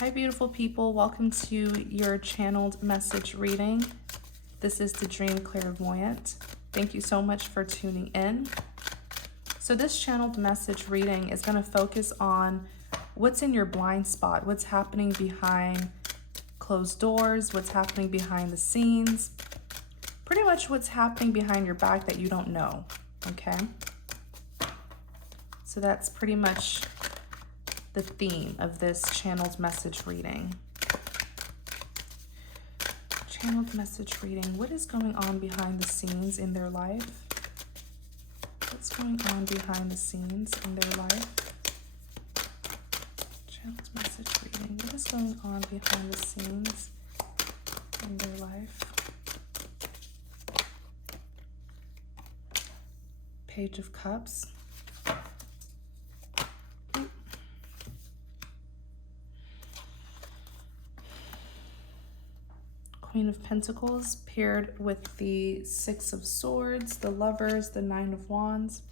Hi, beautiful people. Welcome to your channeled message reading. This is the Dream Clairvoyant. Thank you so much for tuning in. So this channeled message reading is going to focus on what's in your blind spot, what's happening behind closed doors, what's happening behind the scenes, pretty much what's happening behind your back that you don't know, okay? So that's pretty much the theme of this channeled message reading. Channeled message reading. What is going on behind the scenes in their life? What's going on behind the scenes in their life? Channeled message reading. What is going on behind the scenes in their life? Page of Cups. Queen of Pentacles paired with the Six of Swords, the Lovers, the Nine of Wands.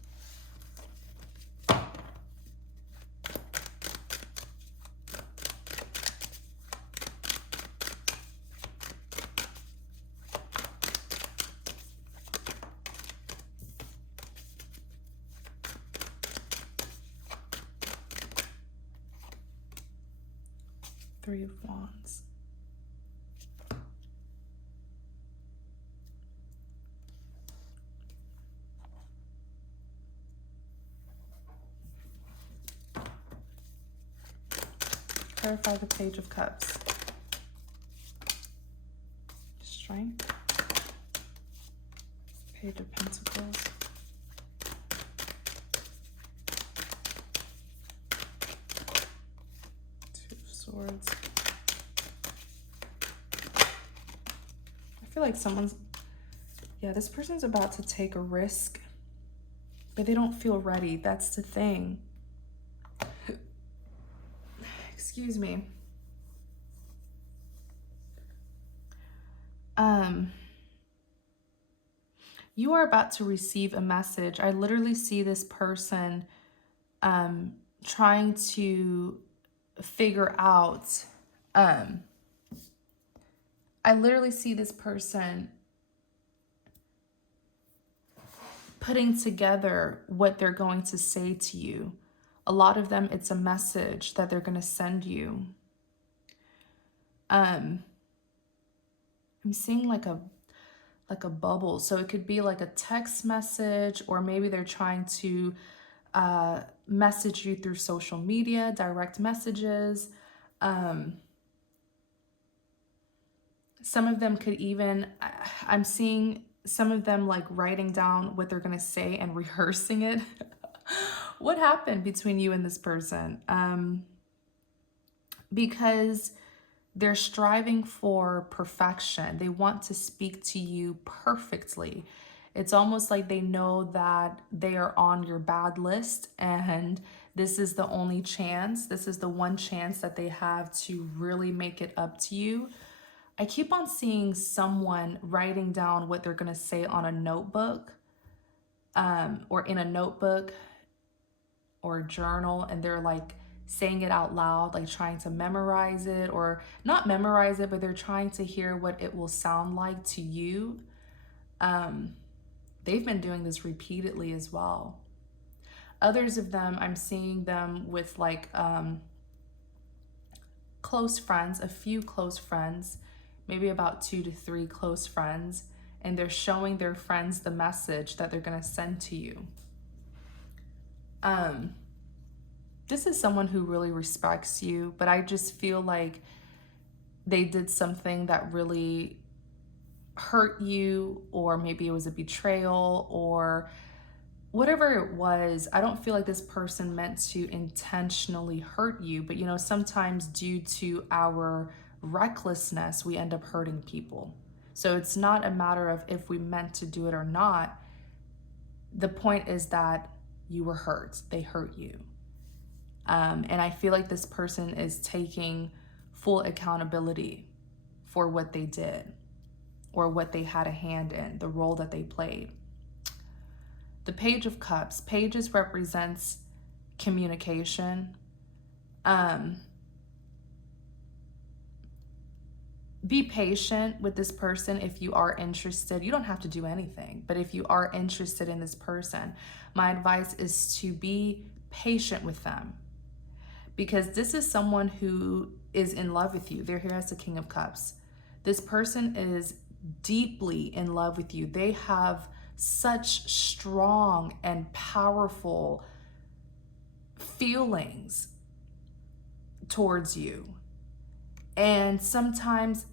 Three of Wands. Clarify the Page of Cups. Strength. Page of Pentacles. Two of Swords. I feel like this person's about to take a risk, but they don't feel ready. That's the thing. Excuse me. You are about to receive a message. I literally see this person trying to figure out, I literally see this person putting together what they're going to say to you. A lot of them, it's a message that they're going to send you. I'm seeing like a bubble. So it could be like a text message, or maybe they're trying to message you through social media, direct messages. Some of them could even, I'm seeing some of them like writing down what they're going to say and rehearsing it. What happened between you and this person? Because they're striving for perfection. They want to speak to you perfectly. It's almost like they know that they are on your bad list, and this is the only chance. This is the one chance that they have to really make it up to you. I keep on seeing someone writing down what they're going to say on a notebook, or in a notebook or a journal, and they're like saying it out loud, like trying to memorize it, or not memorize it, but they're trying to hear what it will sound like to you. They've been doing this repeatedly as well. Others of them, I'm seeing them with like close friends, a few close friends, maybe about 2 to 3 close friends, and they're showing their friends the message that they're going to send to you. This is someone who really respects you, but I just feel like they did something that really hurt you, or maybe it was a betrayal, or whatever it was. I don't feel like this person meant to intentionally hurt you, but you know, sometimes due to our recklessness, we end up hurting people. So it's not a matter of if we meant to do it or not. The point is that you were hurt. They hurt you. And I feel like this person is taking full accountability for what they did, or what they had a hand in, the role that they played. The Page of Cups. Pages represents communication. Be patient with this person if you are interested. You don't have to do anything, but if you are interested in this person, my advice is to be patient with them, because this is someone who is in love with you. They're here as the King of Cups. This person is deeply in love with you. They have such strong and powerful feelings towards you. And sometimes,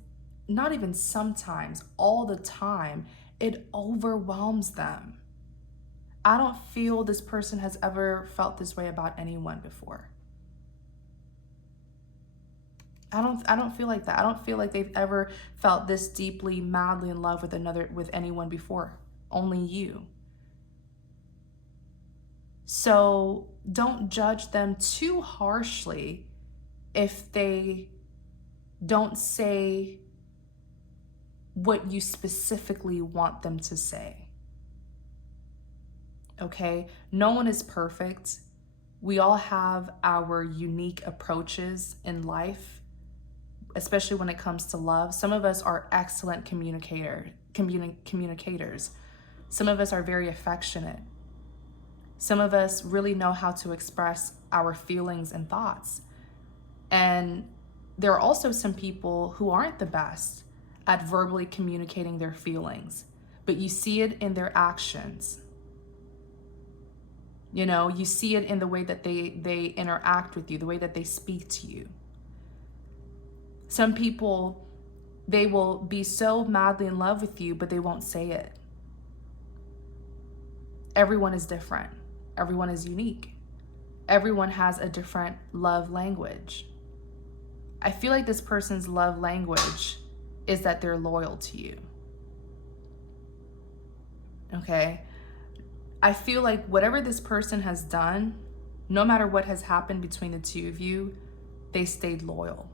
not even sometimes, all the time, it overwhelms them. I don't feel this person has ever felt this way about anyone before. I don't feel like that. I don't feel like they've ever felt this deeply, madly in love with anyone before. Only you. So don't judge them too harshly if they don't say what you specifically want them to say. Okay? No one is perfect. We all have our unique approaches in life, especially when it comes to love. Some of us are excellent communicators. Some of us are very affectionate. Some of us really know how to express our feelings and thoughts. And there are also some people who aren't the best at verbally communicating their feelings, but you see it in their actions. You know, you see it in the way that they interact with you, the way that they speak to you. Some people, they will be so madly in love with you, but they won't say it. Everyone is different. Everyone is unique. Everyone has a different love language. I feel like this person's love language is that they're loyal to you. Okay? I feel like whatever this person has done, no matter what has happened between the two of you, they stayed loyal.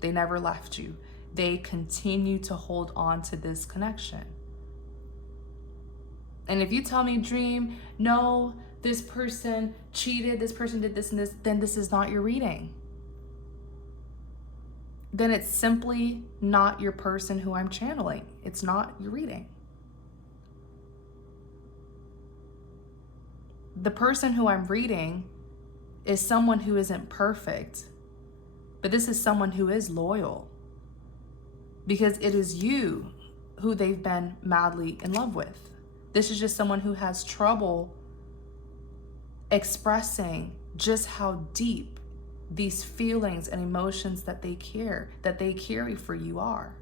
They never left you. They continue to hold on to this connection. And if you tell me, Dream, no, this person cheated, this person did this and this, then this is not your reading. Then it's simply not your person who I'm channeling. It's not your reading. The person who I'm reading is someone who isn't perfect, but this is someone who is loyal, because it is you who they've been madly in love with. This is just someone who has trouble expressing just how deep these feelings and emotions that they carry for you are.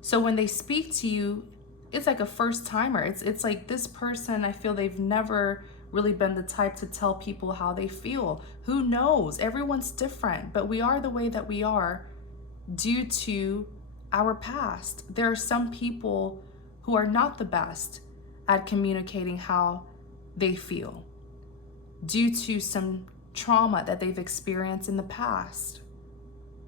So when they speak to you, it's like a first timer. It's like this person, I feel they've never really been the type to tell people how they feel. Who knows? Everyone's different, but we are the way that we are due to our past. There are some people who are not the best at communicating how they feel due to some trauma that they've experienced in the past.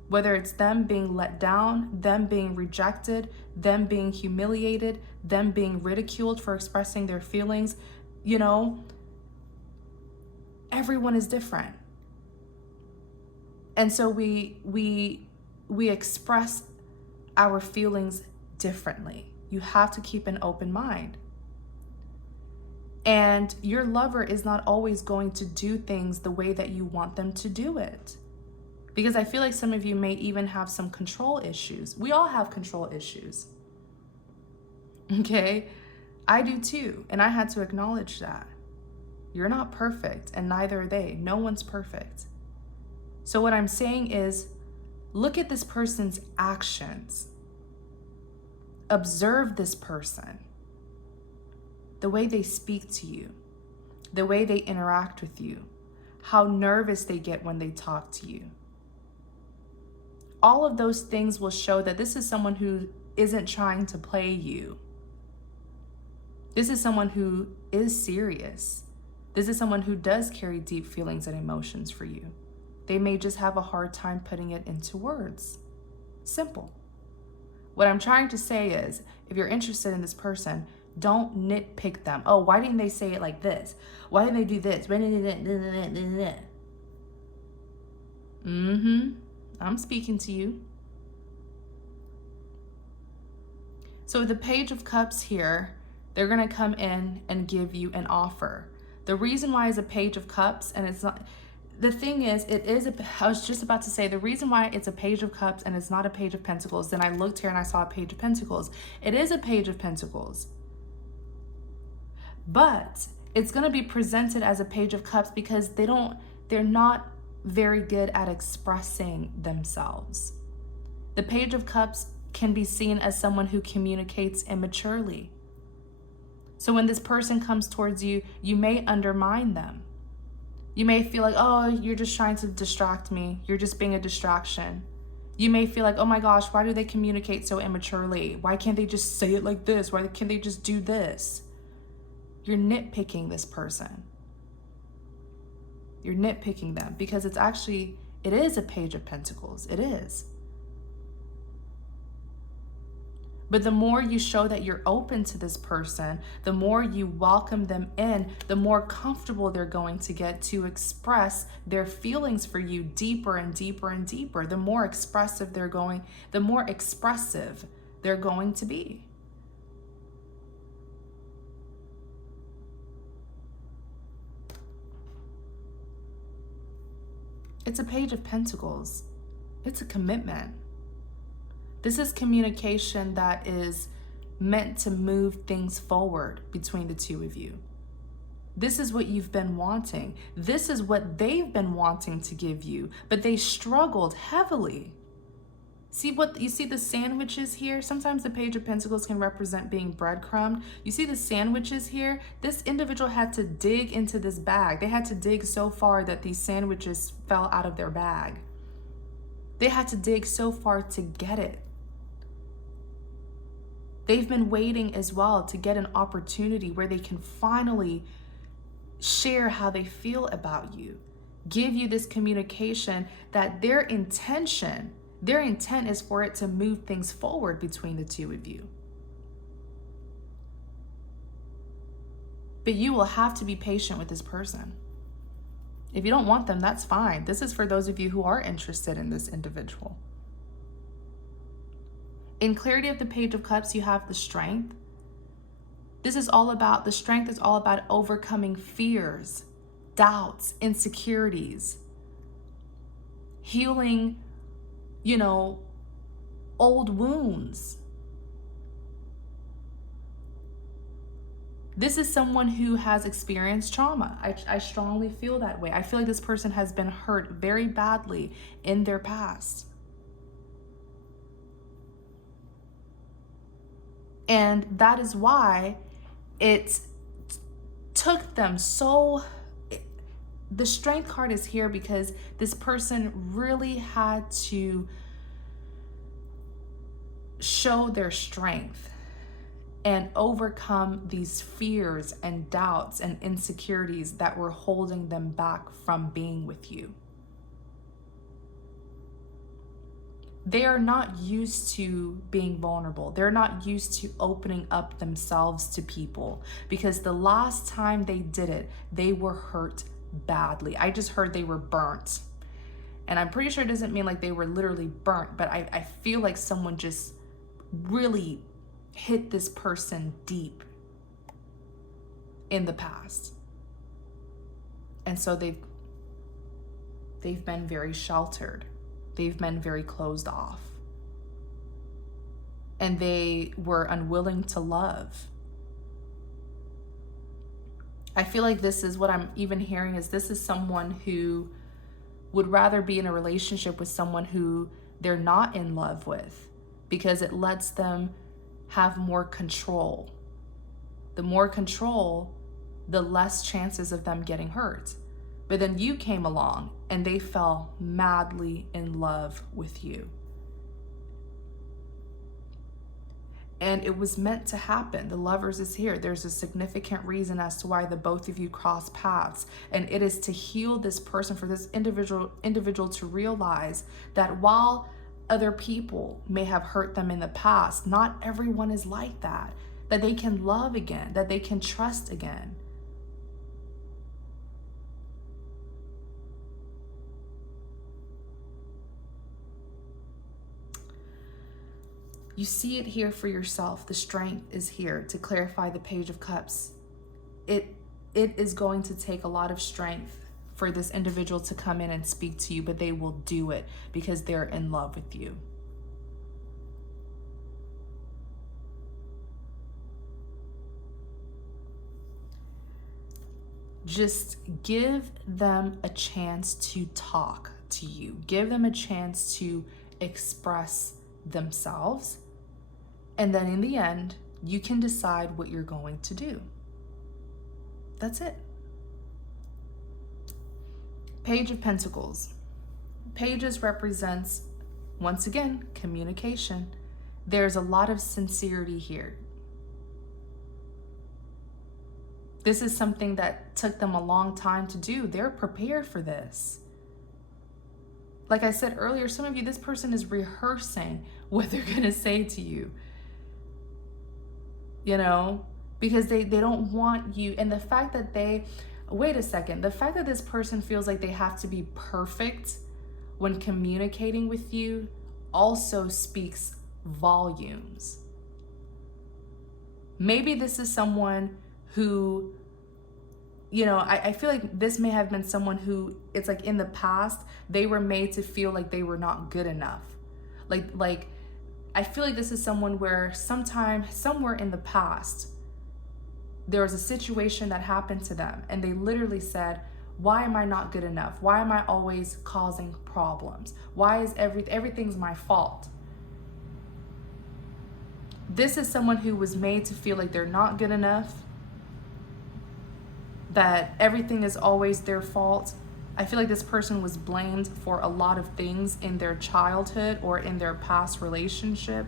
Whether it's them being let down, them being rejected, them being humiliated, them being ridiculed for expressing their feelings, you know, everyone is different. And so we express our feelings differently. You have to keep an open mind. And your lover is not always going to do things the way that you want them to do it. Because I feel like some of you may even have some control issues. We all have control issues. Okay? I do too. And I had to acknowledge that. You're not perfect, and neither are they. No one's perfect. So what I'm saying is, look at this person's actions. Observe this person. The way they speak to you, the way they interact with you, how nervous they get when they talk to you. All of those things will show that this is someone who isn't trying to play you. This is someone who is serious. This is someone who does carry deep feelings and emotions for you. They may just have a hard time putting it into words. Simple. What I'm trying to say is, if you're interested in this person, don't nitpick them. Oh, why didn't they say it like this? Why didn't they do this? I'm speaking to you. So the Page of Cups here, they're going to come in and give you an offer. The reason why it's a Page of Cups, and it's not, the thing is, I was just about to say, the reason why it's a Page of Cups and it's not a Page of Pentacles, then I looked here and I saw a Page of Pentacles. It is a Page of Pentacles. But it's going to be presented as a Page of Cups because they're not very good at expressing themselves. The Page of Cups can be seen as someone who communicates immaturely. So when this person comes towards you, you may undermine them. You may feel like, oh, you're just trying to distract me. You're just being a distraction. You may feel like, oh my gosh, why do they communicate so immaturely? Why can't they just say it like this? Why can't they just do this? You're nitpicking this person. You're nitpicking them because it is a Page of Pentacles. It is. But the more you show that you're open to this person, the more you welcome them in, the more comfortable they're going to get to express their feelings for you deeper and deeper and deeper. The more expressive they're going to be. It's a Page of Pentacles. It's a commitment. This is communication that is meant to move things forward between the two of you. This is what you've been wanting. This is what they've been wanting to give you, but they struggled heavily. See the sandwiches here? Sometimes the Page of Pentacles can represent being breadcrumbed. You see the sandwiches here? This individual had to dig into this bag. They had to dig so far that these sandwiches fell out of their bag. They had to dig so far to get it. They've been waiting as well to get an opportunity where they can finally share how they feel about you, give you this communication that their intent is for it to move things forward between the two of you. But you will have to be patient with this person. If you don't want them, that's fine. This is for those of you who are interested in this individual. In clarity of the Page of Cups, you have the strength. The strength is all about overcoming fears, doubts, insecurities, healing, old wounds. This is someone who has experienced trauma. I strongly feel that way. I feel like this person has been hurt very badly in their past. And that is why it took them the Strength card is here because this person really had to show their strength and overcome these fears and doubts and insecurities that were holding them back from being with you. They are not used to being vulnerable. They're not used to opening up themselves to people because the last time they did it, they were hurt badly. I just heard they were burnt. And I'm pretty sure it doesn't mean like they were literally burnt, but I feel like someone just really hit this person deep in the past. And so they've been very sheltered. They've been very closed off. And they were unwilling to love. I feel like this is what I'm even hearing is this is someone who would rather be in a relationship with someone who they're not in love with because it lets them have more control. The more control, the less chances of them getting hurt. But then you came along and they fell madly in love with you. And it was meant to happen. The Lovers is here. There's a significant reason as to why the both of you cross paths. And it is to heal this person, for this individual to realize that while other people may have hurt them in the past, not everyone is like that. That they can love again, that they can trust again. You see it here for yourself. The strength is here to clarify the Page of Cups. It is going to take a lot of strength for this individual to come in and speak to you, but they will do it because they're in love with you. Just give them a chance to talk to you. Give them a chance to express themselves. And then in the end, you can decide what you're going to do. That's it. Page of Pentacles. Pages represents, once again, communication. There's a lot of sincerity here. This is something that took them a long time to do. They're prepared for this. Like I said earlier, some of you, this person is rehearsing what they're going to say to you. You know, because they don't want you. And the fact that wait a second, the fact that this person feels like they have to be perfect when communicating with you also speaks volumes. Maybe this is someone who, you know, I feel like this may have been someone who, it's like in the past, they were made to feel like they were not good enough. Like I feel like this is someone where somewhere in the past, there was a situation that happened to them and they literally said, why am I not good enough? Why am I always causing problems? Why is everything's my fault? This is someone who was made to feel like they're not good enough, that everything is always their fault. I feel like this person was blamed for a lot of things in their childhood or in their past relationship.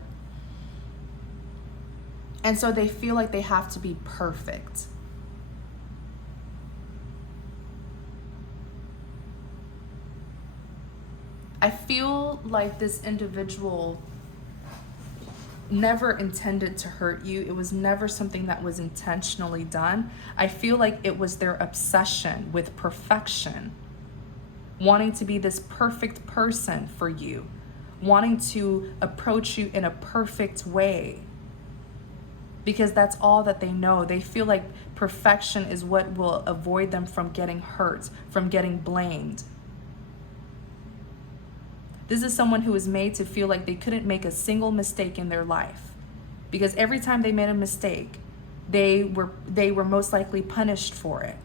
And so they feel like they have to be perfect. I feel like this individual never intended to hurt you. It was never something that was intentionally done. I feel like it was their obsession with perfection, wanting to be this perfect person for you, wanting to approach you in a perfect way, because that's all that they know. They feel like perfection is what will avoid them from getting hurt, from getting blamed. This is someone who is made to feel like they couldn't make a single mistake in their life, because every time they made a mistake, they were most likely punished for it.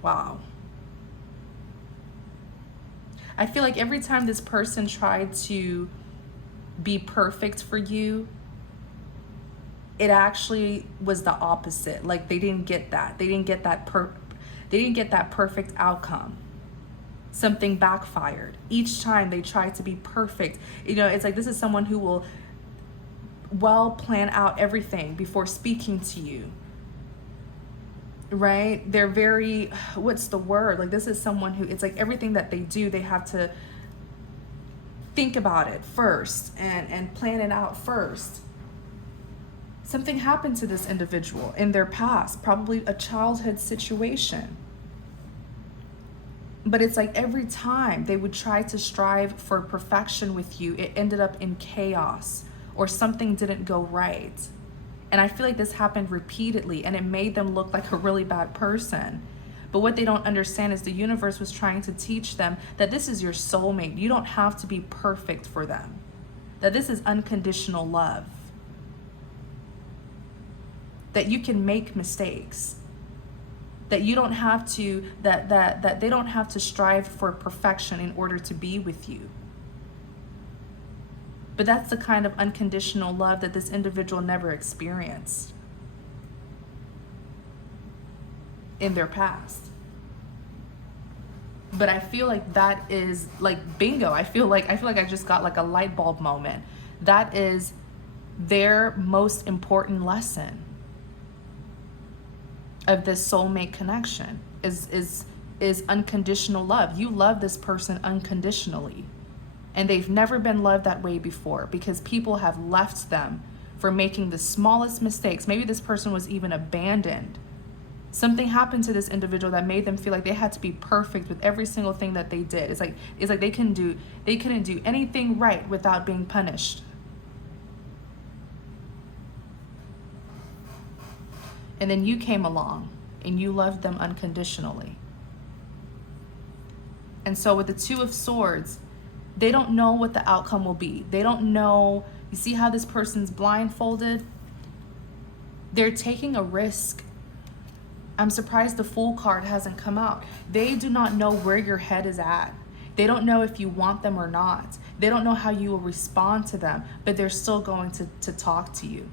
Wow. I feel like every time this person tried to be perfect for you, it actually was the opposite. Like they didn't get that. They didn't get that perfect outcome. Something backfired. Each time they tried to be perfect. You know, it's like this is someone who will well plan out everything before speaking to you. Right? They're very, what's the word? Like this is someone who, it's like everything that they do, they have to think about it first and plan it out first. Something happened to this individual in their past, probably a childhood situation. But it's like every time they would try to strive for perfection with you, it ended up in chaos or something didn't go right. And I feel like this happened repeatedly and it made them look like a really bad person. But what they don't understand is the universe was trying to teach them that this is your soulmate. You don't have to be perfect for them. That this is unconditional love. That you can make mistakes. That you don't have to, that they don't have to strive for perfection in order to be with you. But that's the kind of unconditional love that this individual never experienced in their past. But I feel like that is like bingo. I feel like I just got like a light bulb moment. That is their most important lesson of this soulmate connection is unconditional love. You love this person unconditionally. And they've never been loved that way before because people have left them for making the smallest mistakes. Maybe this person was even abandoned Something happened to this individual that made them feel like they had to be perfect with every single thing that they did. It's like they couldn't do anything right without being punished. And then you came along and you loved them unconditionally. And so with the Two of Swords, they don't know what the outcome will be. They don't know. You see how this person's blindfolded? They're taking a risk. I'm surprised the Fool card hasn't come out. They do not know where your head is at. They don't know if you want them or not. They don't know how you will respond to them, but they're still going to talk to you.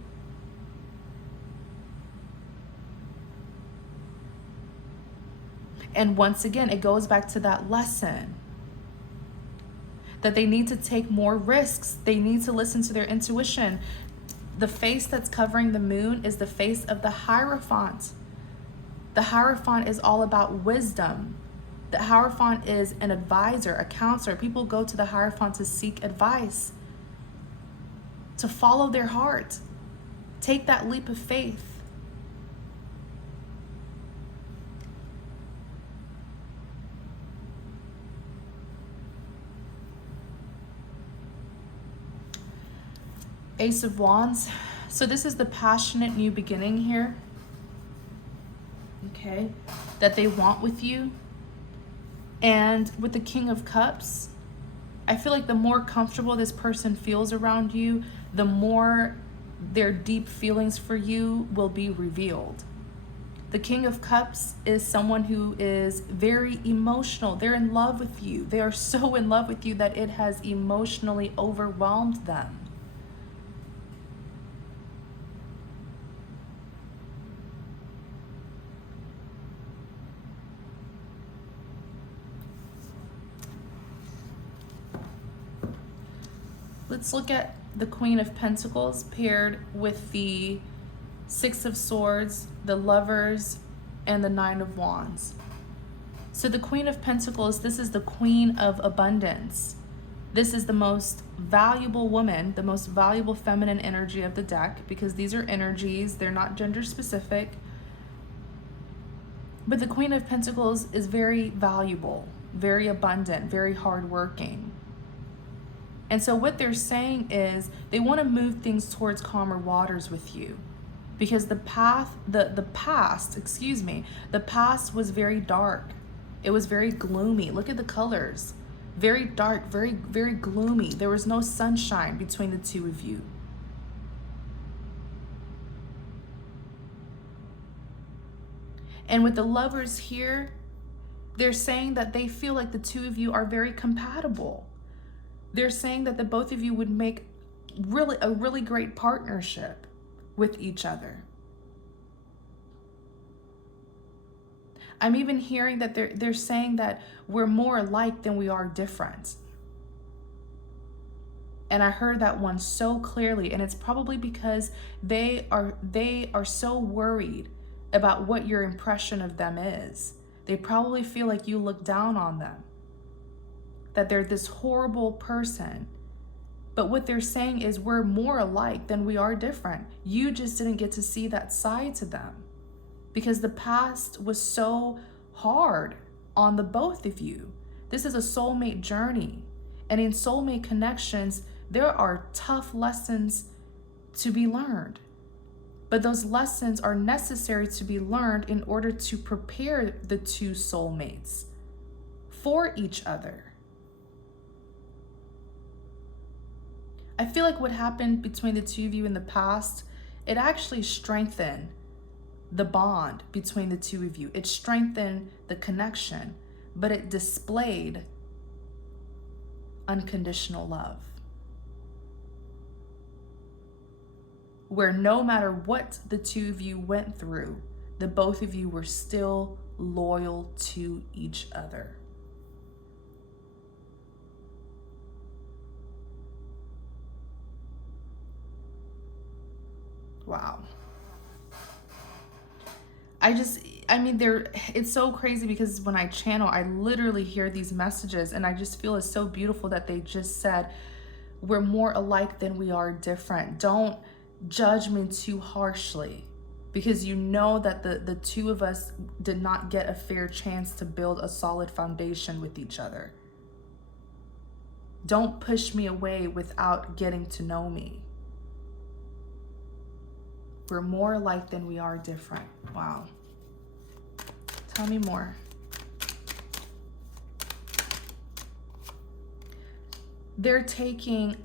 And once again, it goes back to that lesson that they need to take more risks. They need to listen to their intuition. The face that's covering the moon is the face of the Hierophant. The Hierophant is all about wisdom. The Hierophant is an advisor, a counselor. People go to the Hierophant to seek advice, to follow their heart. Take that leap of faith. Ace of Wands. So this is the passionate new beginning here. Okay, that they want with you. And with the King of Cups, I feel like the more comfortable this person feels around you, the more their deep feelings for you will be revealed. The King of Cups is someone who is very emotional. They're in love with you. They are so in love with you that it has emotionally overwhelmed them. Let's look at the Queen of Pentacles paired with the Six of Swords, the Lovers, and the Nine of Wands. So the Queen of Pentacles, this is the Queen of Abundance. This is the most valuable woman, the most valuable feminine energy of the deck, because these are energies, they're not gender specific. But the Queen of Pentacles is very valuable, very abundant, very hardworking. And so what they're saying is they want to move things towards calmer waters with you, because the past was very dark. It was very gloomy. Look at the colors. Very dark, very, very gloomy. There was no sunshine between the two of you. And with the Lovers here, they're saying that they feel like the two of you are very compatible. They're saying that the both of you would make a really great partnership with each other. I'm even hearing that they're saying that we're more alike than we are different. And I heard that one so clearly, and it's probably because they are so worried about what your impression of them is. They probably feel like you look down on them, that they're this horrible person. But what they're saying is we're more alike than we are different. You just didn't get to see that side to them because the past was so hard on the both of you. This is a soulmate journey. And in soulmate connections, there are tough lessons to be learned. But those lessons are necessary to be learned in order to prepare the two soulmates for each other. I feel like what happened between the two of you in the past, it actually strengthened the bond between the two of you. It strengthened the connection, but it displayed unconditional love, where no matter what the two of you went through, the both of you were still loyal to each other. Wow. It's so crazy because when I channel, I literally hear these messages and I just feel it's so beautiful that they just said, we're more alike than we are different. Don't judge me too harshly because you know that the two of us did not get a fair chance to build a solid foundation with each other. Don't push me away without getting to know me. We're more alike than we are different. Wow. Tell me more. They're taking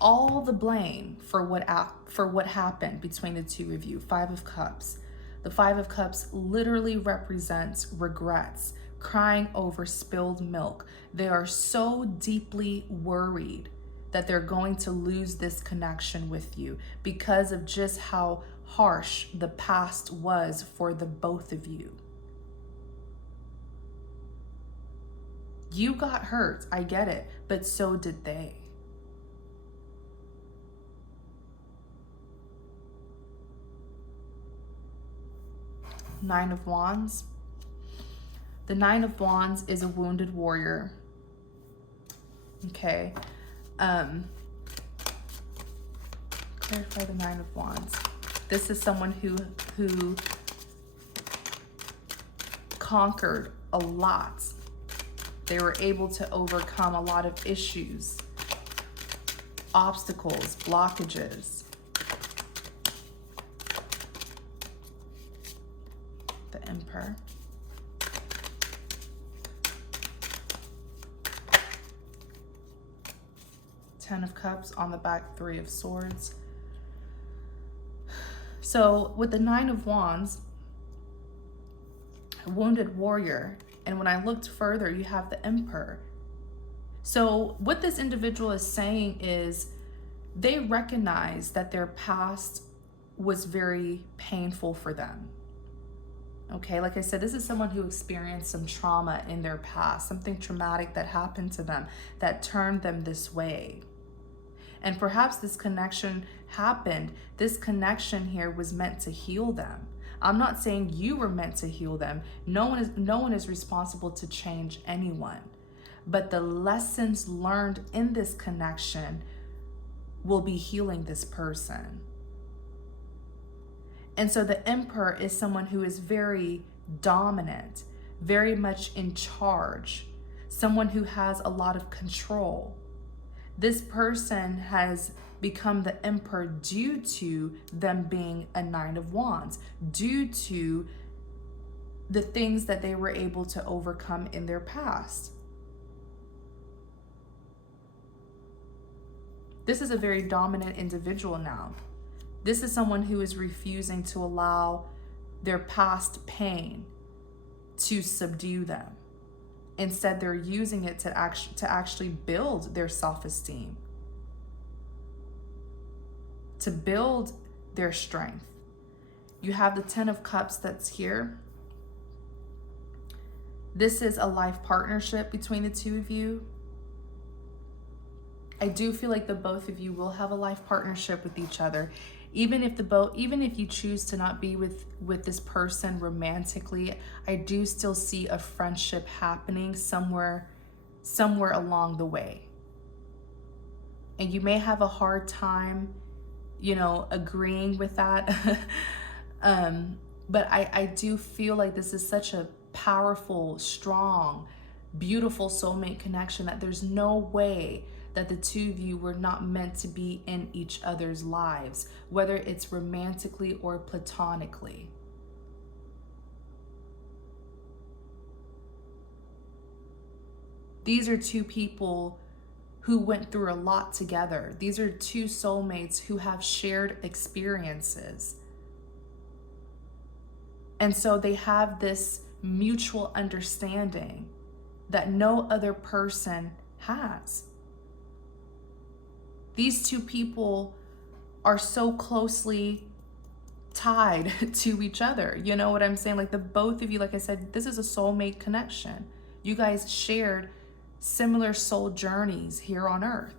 all the blame for what happened between the two of you. Five of Cups. The Five of Cups literally represents regrets, crying over spilled milk. They are so deeply worried that they're going to lose this connection with you because of just how harsh the past was for the both of you. You got hurt, I get it, but so did they. Nine of Wands. The Nine of Wands is a wounded warrior. Okay. Clarify the Nine of Wands. This is someone who conquered a lot. They were able to overcome a lot of issues, obstacles, blockages. The Emperor. Ten of Cups on the back, Three of Swords. So with the Nine of Wands, a wounded warrior, and when I looked further, you have the Emperor. So what this individual is saying is they recognize that their past was very painful for them. Okay, like I said, this is someone who experienced some trauma in their past, something traumatic that happened to them that turned them this way. And perhaps this connection happened. This connection here was meant to heal them. I'm not saying you were meant to heal them. No one is responsible to change anyone. But the lessons learned in this connection will be healing this person. And so the Emperor is someone who is very dominant, very much in charge, someone who has a lot of control. This person has become the Emperor due to them being a Nine of Wands, due to the things that they were able to overcome in their past. This is a very dominant individual now. This is someone who is refusing to allow their past pain to subdue them. Instead, they're using it to actually build their self-esteem, to build their strength. You have the Ten of Cups that's here. This is a life partnership between the two of you. I do feel like the both of you will have a life partnership with each other. Even if you choose to not be with this person romantically, I do still see a friendship happening somewhere along the way. And you may have a hard time, agreeing with that. But I do feel like this is such a powerful, strong, beautiful soulmate connection that there's no way that the two of you were not meant to be in each other's lives, whether it's romantically or platonically. These are two people who went through a lot together. These are two soulmates who have shared experiences. And so they have this mutual understanding that no other person has. These two people are so closely tied to each other. You know what I'm saying? Like the both of you, like I said, this is a soulmate connection. You guys shared similar soul journeys here on earth.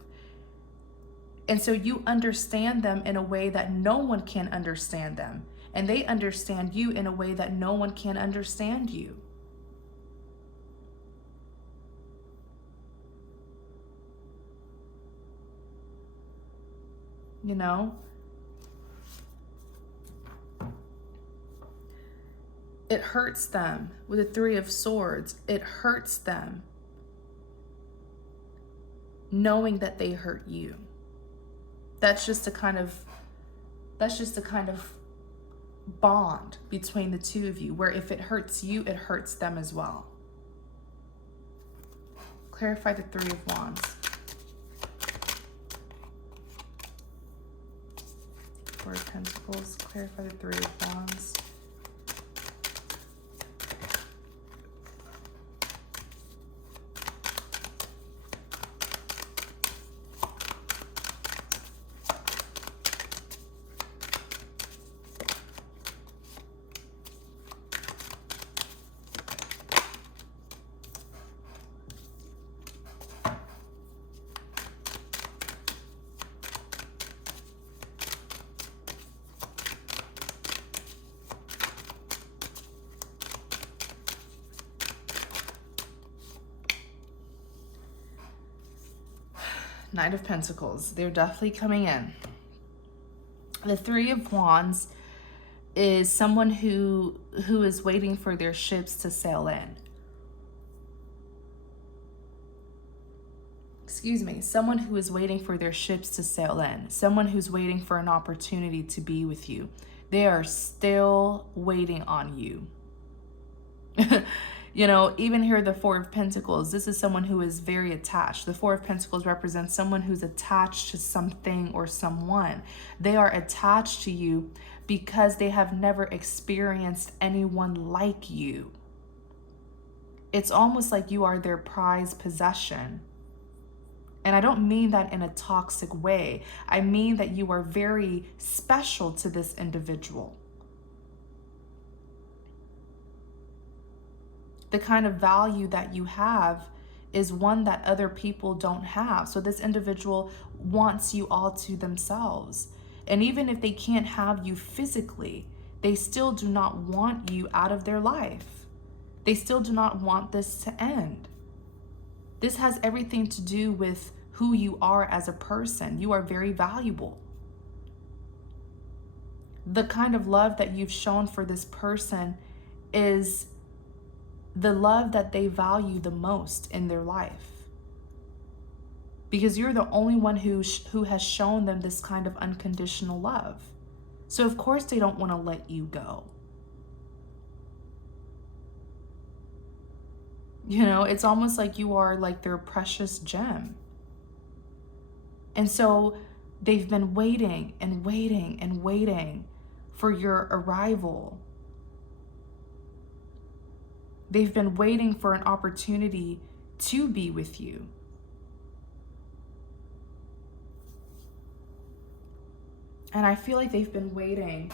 And so you understand them in a way that no one can understand them. And they understand you in a way that no one can understand you. It hurts them. With the Three of Swords, it hurts them knowing that they hurt you. That's just a kind of bond between the two of you, where if it hurts you, it hurts them as well. Clarify the Three of Wands. Four of Pentacles. Clarify the Three of Wands. Knight of Pentacles. They're definitely coming in. The Three of Wands is someone who is waiting for their ships to sail in. Excuse me. Someone who is waiting for their ships to sail in. Someone who's waiting for an opportunity to be with you. They are still waiting on you. You know, even here, the Four of Pentacles, this is someone who is very attached. The Four of Pentacles represents someone who's attached to something or someone. They are attached to you because they have never experienced anyone like you. It's almost like you are their prized possession. And I don't mean that in a toxic way. I mean that you are very special to this individual. The kind of value that you have is one that other people don't have. So this individual wants you all to themselves. And even if they can't have you physically, they still do not want you out of their life. They still do not want this to end. This has everything to do with who you are as a person. You are very valuable. The kind of love that you've shown for this person is the love that they value the most in their life. Because you're the only one who has shown them this kind of unconditional love. So of course they don't want to let you go. You know, it's almost like you are like their precious gem. And so they've been waiting and waiting and waiting for your arrival. They've been waiting for an opportunity to be with you. And I feel like they've been waiting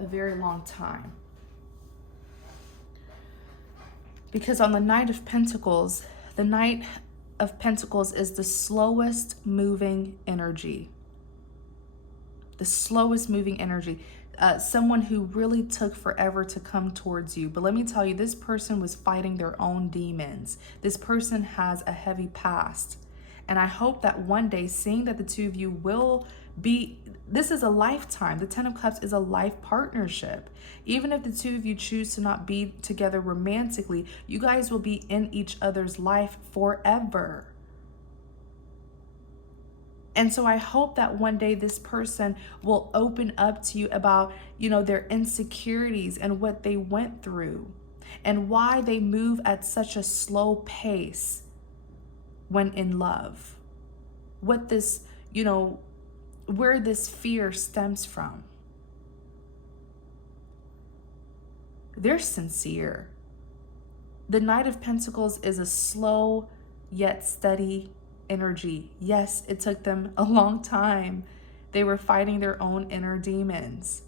a very long time. Because on the Knight of Pentacles, the Knight of Pentacles is the slowest moving energy. The slowest moving energy. Someone who really took forever to come towards you. But let me tell you, this person was fighting their own demons. This person has a heavy past. And I hope that one day, seeing that the two of you will be, this is a lifetime. The Ten of Cups is a life partnership. Even if the two of you choose to not be together romantically, you guys will be in each other's life forever. And so I hope that one day this person will open up to you about, you know, their insecurities and what they went through and why they move at such a slow pace when in love. What this, you know, where this fear stems from. They're sincere. The Knight of Pentacles is a slow yet steady energy. Yes, it took them a long time. They were fighting their own inner demons.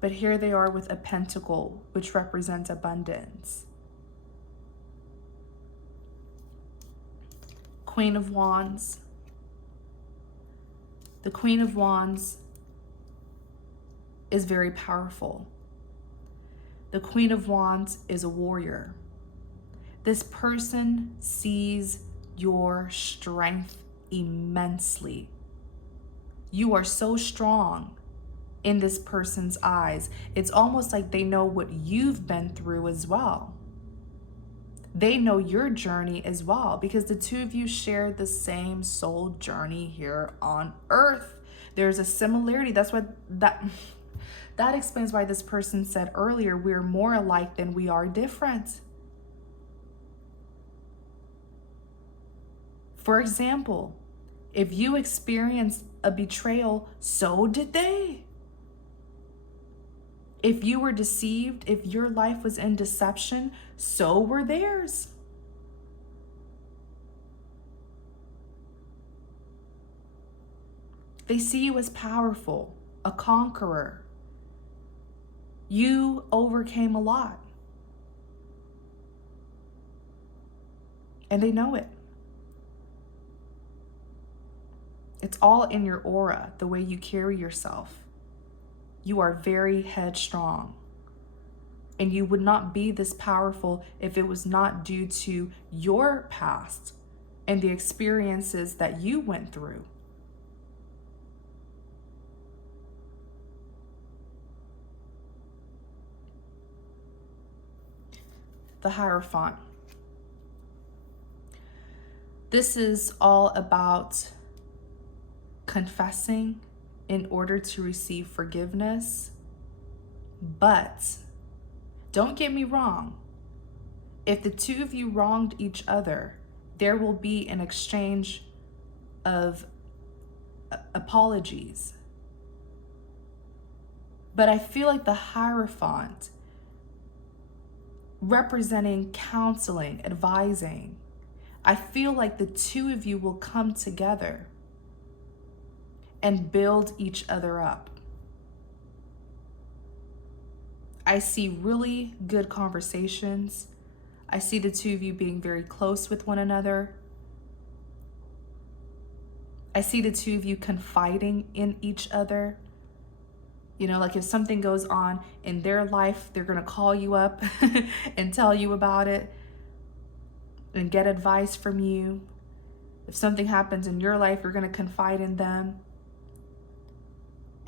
But here they are with a pentacle, which represents abundance. Queen of Wands. The Queen of Wands is very powerful. The Queen of Wands is a warrior. This person sees your strength immensely. You are so strong in this person's eyes. It's almost like they know what you've been through as well. They know your journey as well, because the two of you share the same soul journey here on earth. There's a similarity. That's what that explains why this person said earlier, we're more alike than we are different. For example, if you experienced a betrayal, so did they. If you were deceived, if your life was in deception, so were theirs. They see you as powerful, a conqueror. You overcame a lot. And they know it. It's all in your aura, the way you carry yourself. You are very headstrong. And you would not be this powerful if it was not due to your past and the experiences that you went through. The Hierophant. This is all about confessing in order to receive forgiveness. But don't get me wrong. If the two of you wronged each other, there will be an exchange of apologies. But I feel like the Hierophant, representing counseling, advising, I feel like the two of you will come together and build each other up. I see really good conversations. I see the two of you being very close with one another. I see the two of you confiding in each other. You know, like if something goes on in their life, they're going to call you up and tell you about it and get advice from you. If something happens in your life, you're going to confide in them.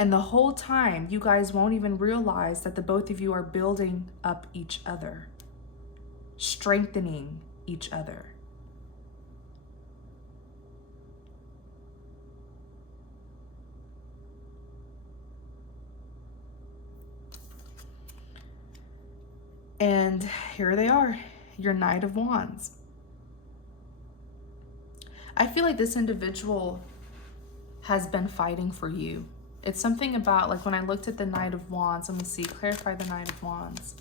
And the whole time, you guys won't even realize that the both of you are building up each other, strengthening each other. And here they are, your Knight of Wands. I feel like this individual has been fighting for you. It's something about, like when I looked at the Knight of Wands, let me see, clarify the Knight of Wands.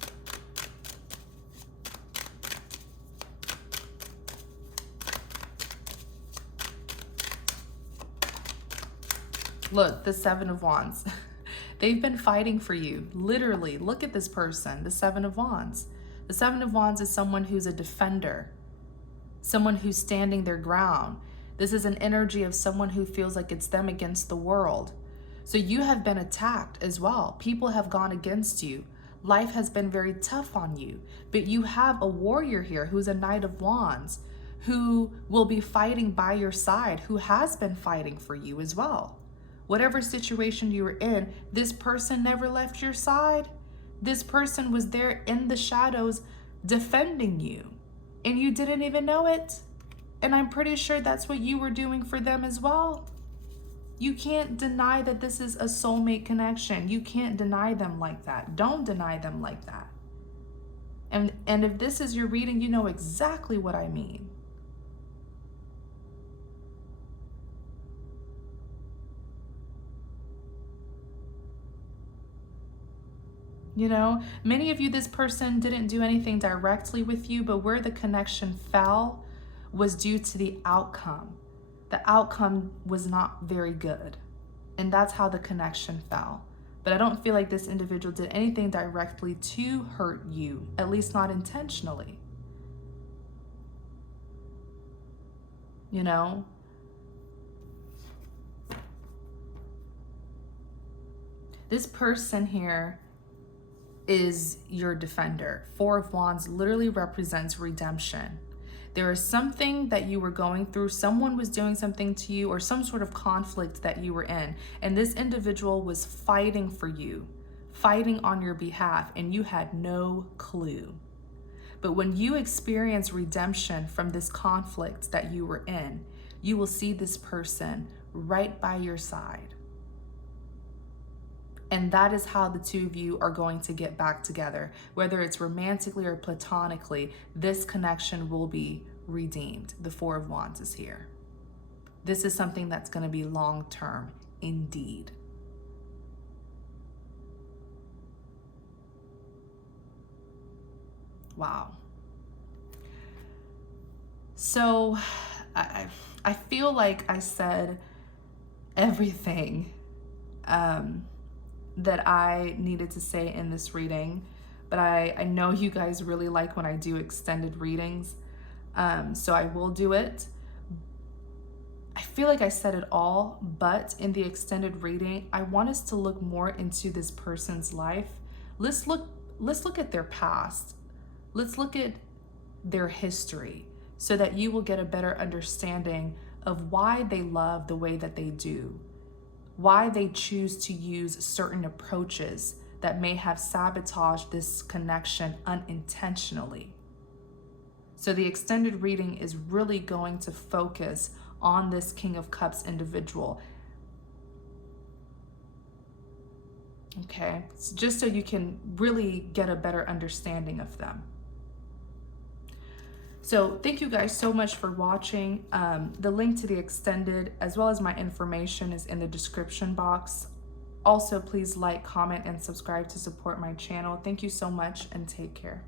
Look, the Seven of Wands. They've been fighting for you. Literally, look at this person, the Seven of Wands. The Seven of Wands is someone who's a defender, someone who's standing their ground. This is an energy of someone who feels like it's them against the world. So you have been attacked as well. People have gone against you. Life has been very tough on you. But you have a warrior here who's a Knight of Wands, who will be fighting by your side, who has been fighting for you as well. Whatever situation you were in, this person never left your side. This person was there in the shadows defending you, and you didn't even know it. And I'm pretty sure that's what you were doing for them as well. You can't deny that this is a soulmate connection. You can't deny them like that. Don't deny them like that. And if this is your reading, you know exactly what I mean. You know, many of you, this person didn't do anything directly with you, but where the connection fell was due to the outcome. The outcome was not very good. And that's how the connection fell. But I don't feel like this individual did anything directly to hurt you, at least not intentionally. You know? This person here is your defender. Four of Wands literally represents redemption. There is something that you were going through, someone was doing something to you, or some sort of conflict that you were in, and this individual was fighting for you, fighting on your behalf, and you had no clue. But when you experience redemption from this conflict that you were in, you will see this person right by your side. And that is how the two of you are going to get back together. Whether it's romantically or platonically, this connection will be redeemed. The Four of Wands is here. This is something that's going to be long-term indeed. Wow. So I feel like I said everything that I needed to say in this reading, but I know you guys really like when I do extended readings, so I will do it. I feel like I said it all, but in the extended reading, I want us to look more into this person's life. Let's look at their past. Let's look at their history so that you will get a better understanding of why they love the way that they do, why they choose to use certain approaches that may have sabotaged this connection unintentionally. So the extended reading is really going to focus on this King of Cups individual. Okay, so just so you can really get a better understanding of them. So thank you guys so much for watching. The link to the extended as well as my information is in the description box. Also, please like, comment, and subscribe to support my channel. Thank you so much and take care.